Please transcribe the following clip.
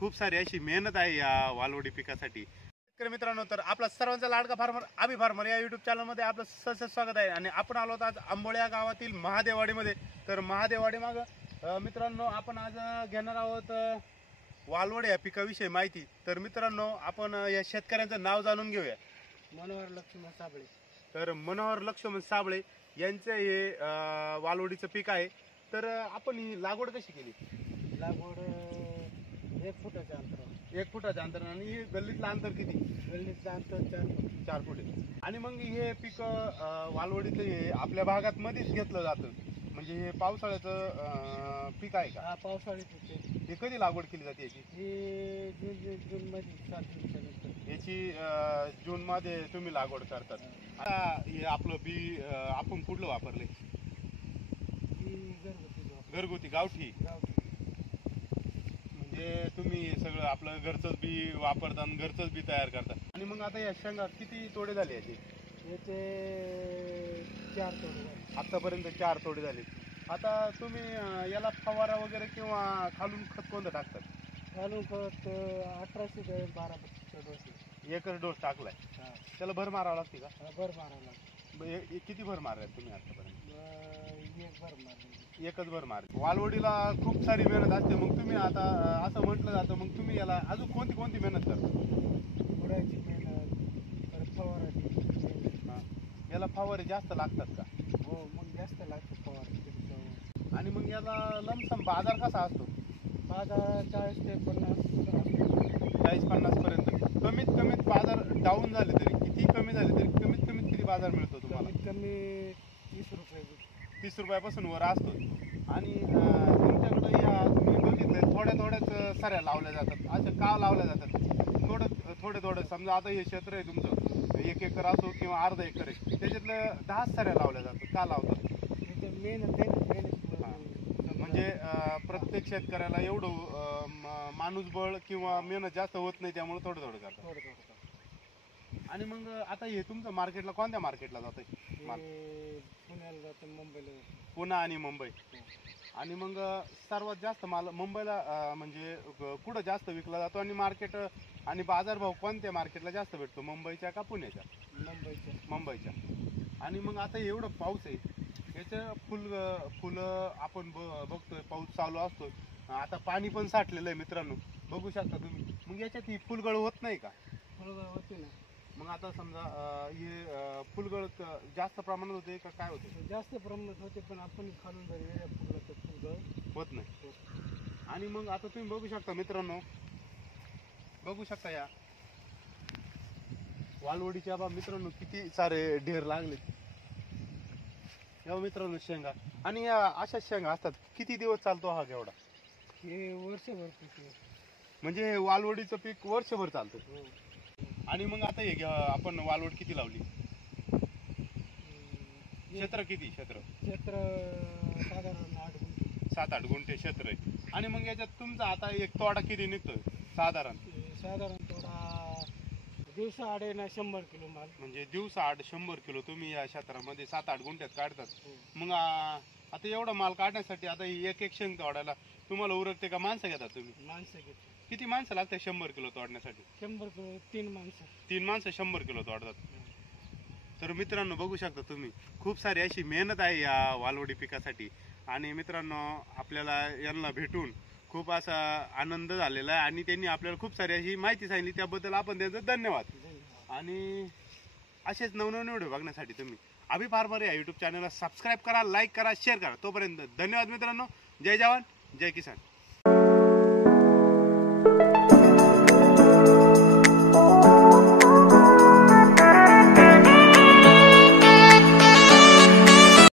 खूप सारी अशी मेहनत आहे या वालवडी पिकासाठी। तर मित्रांनो, तर आपला सर्वांचा लाडका फार्मर अभि फार्मर या युट्यूब चॅनलमध्ये आपलं सहर्ष स्वागत आहे। आणि आपण आलो आज आंबोळ्या गावातील महादेववाडीमध्ये। तर महादेववाडी माग मित्रांनो आपण आज घेणार आहोत वालवड या पिकाविषयी माहिती। तर मित्रांनो, आपण या शेतकऱ्यांचं नाव जाणून घेऊया। मनोहर लक्ष्मण साबळे। तर मनोहर लक्ष्मण साबळे यांचं हे वालवडीचं पीक आहे। तर आपण ही लागवड कशी केली? लागवड 1 फुटाच्या अंतरावर। 1 फुटाच्या अंतर। आणि गल्लीतलं अंतर किती? गल्लीतलं अंतर 4 फूट आहे। आणि मग हे पीक वालवडीचं हे आपल्या भागात मध्येच घेतलं जातं, म्हणजे हे पावसाळ्याचं पीक आहे का? हा, पावसाळी पिक आहे। हे कधी लागवड केली जाते याची? ही जून मध्ये 7 दिवसानंतर याची जून मध्ये तुम्ही लागवड करतात। आता हे आपलं बी आपण कुठलं वापरले? ही घरगुती गावठी। म्हणजे तुम्ही सगळं आपलं घरचंच बी वापरता आणि घरचंच बी तयार करता। आणि मग आता या शेंगा किती तोडे झाले याचे? याचे 4 तोडे झाले। आतापर्यंत 4 तोडे झाले। आता तुम्ही याला फवारा वगैरे किंवा खालून खत कोणतं टाकतात? घालून खत 1800 ते 1200 डोस। एकच डोस टाकलाय? त्याला भर मारावं लागते का? भर मारायला किती भर मारले तुम्ही आतापर्यंत? एक भर मारली। एकच भर मार। वालवडीला खूप सारी मेहनत असते। मग तुम्ही आता असं म्हटलं जातं, मग तुम्ही याला अजून कोणती कोणती मेहनत करता? उडायची मेहनत, परत फवाराची। याला फवारे जास्त लागतात का? हो, मग जास्त लागतं फवाराची। आणि मग याला लमसम बाजार कसा असतो? बाजार 40 ते 50 40-50 पर्यंत। कमीत बाजार डाऊन झाले तरी, किती कमी झाले तरी कमीत किती बाजार मिळतो तुम्हाला? कमीत कमी 30 रुपये। 30 रुपयापासून वर असतो। आणि तुमच्याकडे या तुम्ही बघितलं थोड्याच सऱ्या लावल्या जातात। अशा का लावल्या जातात? थोडे समजा आता हे क्षेत्र आहे तुमचं 1 एकर असो किंवा अर्धा एकर आहे, त्याच्यातलं 10 सऱ्या लावल्या जातात। का लावतात? मेहनत आहे ना। म्हणजे प्रत्येक शेतकऱ्याला एवढं माणूसबळ किंवा मेहनत जास्त होत नाही, त्यामुळे थोडं करतात। आणि मग आता हे तुमचं मार्केटला कोणत्या मार्केटला जातं? पुण्याला जातं, मुंबईला जातं। पुणे आणि मुंबई। आणि मग सर्वात जास्त माल मुंबईला म्हणजे कुठं जास्त विकला जातो? आणि मार्केट आणि बाजारभाव कोणत्या मार्केटला जास्त भेटतो, मुंबईच्या का पुण्याच्या? मुंबईच्या। आणि मग आता एवढं पाऊस आहे, याचं फुलं आपण बघतोय, पाऊस चालू असतो, आता पाणी पण साठलेलं आहे मित्रांनो, बघू शकता तुम्ही। मग याच्यात ही फुलगळ होत नाही का? फुलगळ होते ना। मग आता समजा हे फुलगळ जास्त प्रमाणात होते का काय होते? जास्त प्रमाणात होते, पण आपण खालून जर वेळा फुलला तर फुलगळ होत नाही। आणि मग आता तुम्ही बघू शकता मित्रांनो, बघू शकता या वालवडीच्या मित्रांनो किती सारे ढेर लागले या मित्रांनो शेंगा। आणि या अशा शेंगा असतात, किती दिवस चालतो हा घेवडा? हे वर्षभर पीक। म्हणजे हे वालवडीचं पीक वर्षभर चालतं। आणि मग आता हे आपण वालवड किती लावली? क्षेत्र किती? क्षेत्र साधारण 8 गुंठे। 7-8 गुंठे क्षेत्र आहे। आणि मग याच्यात तुमचा आता एक तोडा किती निघतोय साधारण? तोडा दिवसा 100 किलो माल। म्हणजे दिवसा 100 किलो तुम्ही या क्षेत्रामध्ये 7-8 गुंठ्यात काढतात। मग आता एवढा माल काढण्यासाठी आता एक शेंग तोडायला तुम्हाला उरकते का माणसं घेतात तुम्ही? माणसं घेतो। किती माणसं लागतात 100 किलो तोडण्यासाठी? 100 किलो 3 माणसं। 3 माणसं 100 किलो तोडतात। तर मित्रांनो बघू शकता तुम्ही, खूप सारी अशी मेहनत आहे या वालवडी पिकासाठी। आणि मित्रांनो, आपल्याला यांना भेटून खूप असा आनंद झालेला आहे आणि त्यांनी आपल्याला खूप सारी अशी माहिती सांगितली, त्याबद्दल आपण त्यांचं धन्यवाद। आणि असेच नवनवीन व्हिडिओ बघण्यासाठी तुम्ही अभि फार्मर या युट्यूब चॅनलला सबस्क्राईब करा, लाईक करा, शेअर करा। तोपर्यंत धन्यवाद मित्रांनो। जय जवान, जय किसान।